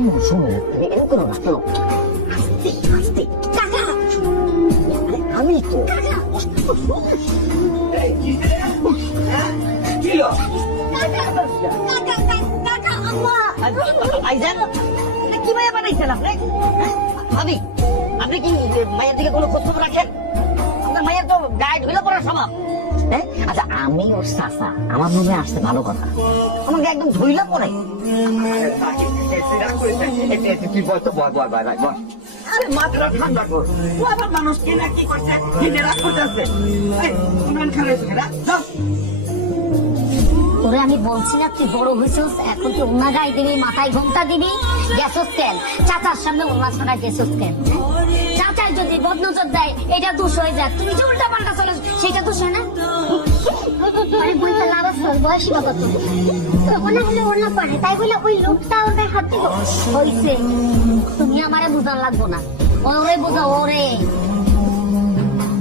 শোনো শোনো, এরকম করো না, চলো। কাকা আমি তো কাকা আম্মা আইজান কি মায়া বানাইছেন আপনি? ভাবি, আপনি কি মায়ের দিকে কোনো খোঁজ খবর রাখেন? আপনার মায়ের তো গায়ে ঢুলে পড়ার স্বভাব। হ্যাঁ, আচ্ছা আমি ওর চাচা, আমার রুমে আসতে ভালো কথা, আমাকে একদম ধুইলা পড়ে। কি বলতো বয় বয় বয় বয়। আরে মাত্রা ঠান্ডা কর, ও আবার মানুষ কি না কি করছে, কি যে রাগ করতেছে। তোরে আমি বলছি না তুই বড় হয়েছিস, এখন তুই উন্না গায়ে দিবি, মাথায় ঘোমটা দিবি, গেছস কেন? চাচার সামনে উন্না ছড়া গেছস কেন? চাচাই যদি বদনজর দেয় এটা দোষ হয়ে যায়, তুমি যে উল্টা পাল্টা চলো সেটা দোষ হয় না? আরে বইটা লাভ আছে, বয়সী কত ওনা হলে ওনা পড়ে, তাই বলে ওই লোকটা ওর গায়ে হাত দিব হইছে? তুমি আমারে বুঝান লাগবো না, ওরে বুঝা ওরে।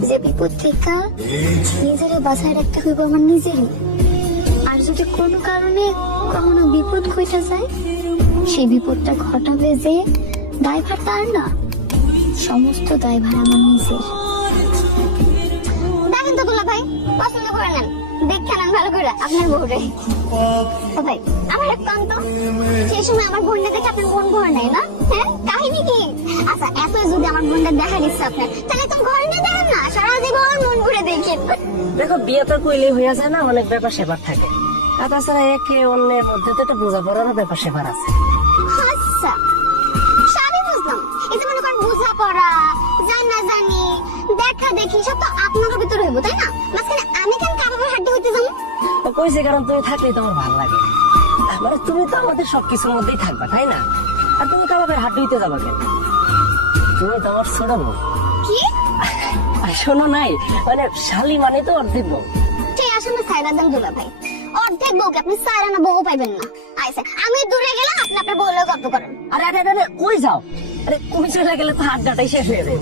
যে বিপদ থেকে নিজেরে বাঁচায় রাখতে হইব আমার নিজেরই। আর যদি কোনো কারণে কখনো বিপদ ঘটে যায়, সেই বিপদটা ঘটাবে যে দায়ভার তার না, সমস্ত দায়ভার আমার নিজের। দেখেন তো দুলা ভাই, পছন্দ করে নেন, দেখে নেন ভালো করে আপনার বউরে। ও ভাই আমার এক কান্ত, সেই সময় আমার বোনটা দেখে আপনার মন ভরে নেয় না? হ্যাঁ, কাহিনী কি? আচ্ছা এত যদি আমার বোনটা দেখার ইচ্ছা আপনার, তাহলে তো ঘরে নিয়ে দেখেন না, সারা জীবন মন ভরে দেখেন। দেখো বিয়ে তো কইলেই হইয়া যায় না, অনেক ব্যাপার সেবার থাকে। আর তাছাড়া একে অন্যের মধ্যে তো একটা বোঝাপড়ারও ব্যাপার সেবার আছে। আচ্ছা সবই বুঝলাম, এই যে মনে করেন বোঝাপড়া, জানা জানি, দেখা দেখি সব তো আপনার ভিতরে হইব, তাই না? মাঝখানে আমি কেন কাবাবের হাড্ডি হইতে যাবো? ও কইছে কারণ তুমি থাকলেই তো আমার ভালো লাগে, মানে তুমি তো আমাদের সবকিছুর মধ্যেই থাকবা, তাই না? আর তুমি কাবাবের হাড্ডি হইতে যাবা কেন? তুমি তো আমার ছোট বউ। কি আর শোনো নাই, মানে শালি মানে তো অর্ধেক বউ। ঠিক আসলে সাইরা দেন দুলা ভাই, অর্ধেক বউকে আপনি সাইরা না বউ পাইবেন না। আইসা আমি দূরে গেলে আপনি আপনার বউ লোক গল্প করেন। আরে আরে আরে কই যাও? আরে তুমি চলে গেলে তো আড্ডাটাই শেষ হয়ে যাবে।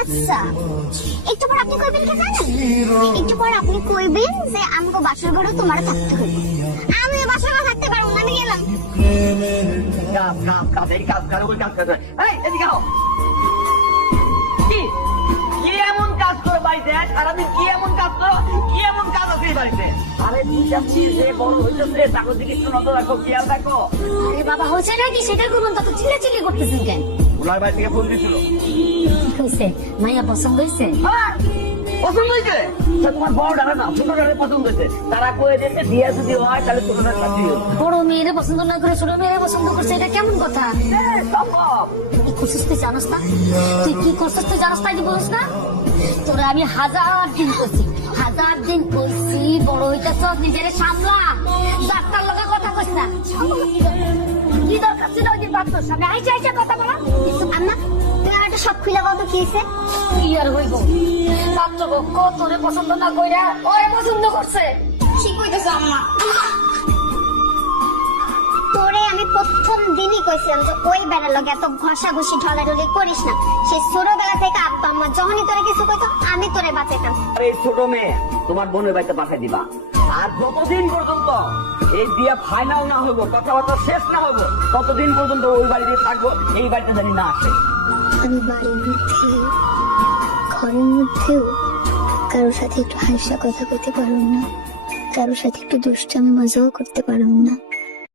আচ্ছা একটু পর আপনি কইবেন কি জানেন? একটু পর আপনি কইবেন যে আমাকে বাসর ঘরে তোমার থাকতে হবে। আমি বাসর ঘরে থাকতে পারবো না, আমি গেলাম। কাজ কাজ কাজ, এই কাজ কাজ, ওই কাজ কাজ। এই এদিকে আও। কি কি এমন কাজ করো বাড়িতে? সারাদিন কি এমন কাজ করো? কি এমন কাজ আছে এই বাড়িতে? আরে বুঝাচ্ছি যে বড় হইতেছে, তাকে দিকে একটু নজর রাখো, খেয়াল রাখো। আরে বাবা হচ্ছে নাকি সেটা করবেন, তত চিল্লাচিল্লি করতেছেন কেন? ওনার বাড়ি থেকে ফোন দিছিল। কি হইছে? মাইয়া পছন্দ হইছে? পছন্দ হয়েছে? তোমার বড় ডানা না, ছোট ডানে পছন্দ হয়েছে। তারা কয়ে দিয়েছে বিয়ে যদি হয় তাহলে ছোট ডানা চাকরি হবে। বড় মেয়েরে পছন্দ না করে ছোট মেয়েরে পছন্দ করছে, এটা কেমন কথা? সম্ভব। কি করছিস তুই জানোস না? তুই কি করছিস তুই জানোস না? কি বলিস না? তোরা আমি হাজার দিন কইছি, হাজার দিন কইছি বড় হইতেছ নিজেরে সামলা, ডাক্তার লগে কথা কইস না। কি দরকার ছিল ওই দিন ডাক্তার সামনে আইসা আইসা কথা বলা? আম্মা তুমি আমার একটা সব খুলে বলতো কি হয়েছে? কি আর হইব, পাত্র পক্ষ তোরে পছন্দ না কইরা ওরে পছন্দ করছে। কি কইতেছ আম্মা? তোরে আমি প্রথম দিনই কইছিলাম যে ওই বেড়ার লগে এত ঘষাঘষি ঢলাঢলি করিস না। সেই ছোটবেলা থেকে আব্বা আম্মা যখনই তোরে কিছু কইতো আমি তোরে বাঁচাইতাম। আরে এই ছোট মেয়ে তোমার বোনের বাড়িতে পাঠাই দিবা। আর যতদিন পর্যন্ত এই বিয়ে ফাইনাল না হইব, কথাবার্তা শেষ না হইব, ততদিন পর্যন্ত ওই বাড়িতে থাকবো, এই বাড়িতে জানি না আসে। আমি বাড়ির মধ্যে ঘরের মধ্যেও কারোর সাথে একটু হাসা কথা কইতে পারুম না, কারোর সাথে একটু দুষ্টামি মজাও করতে পারুম না।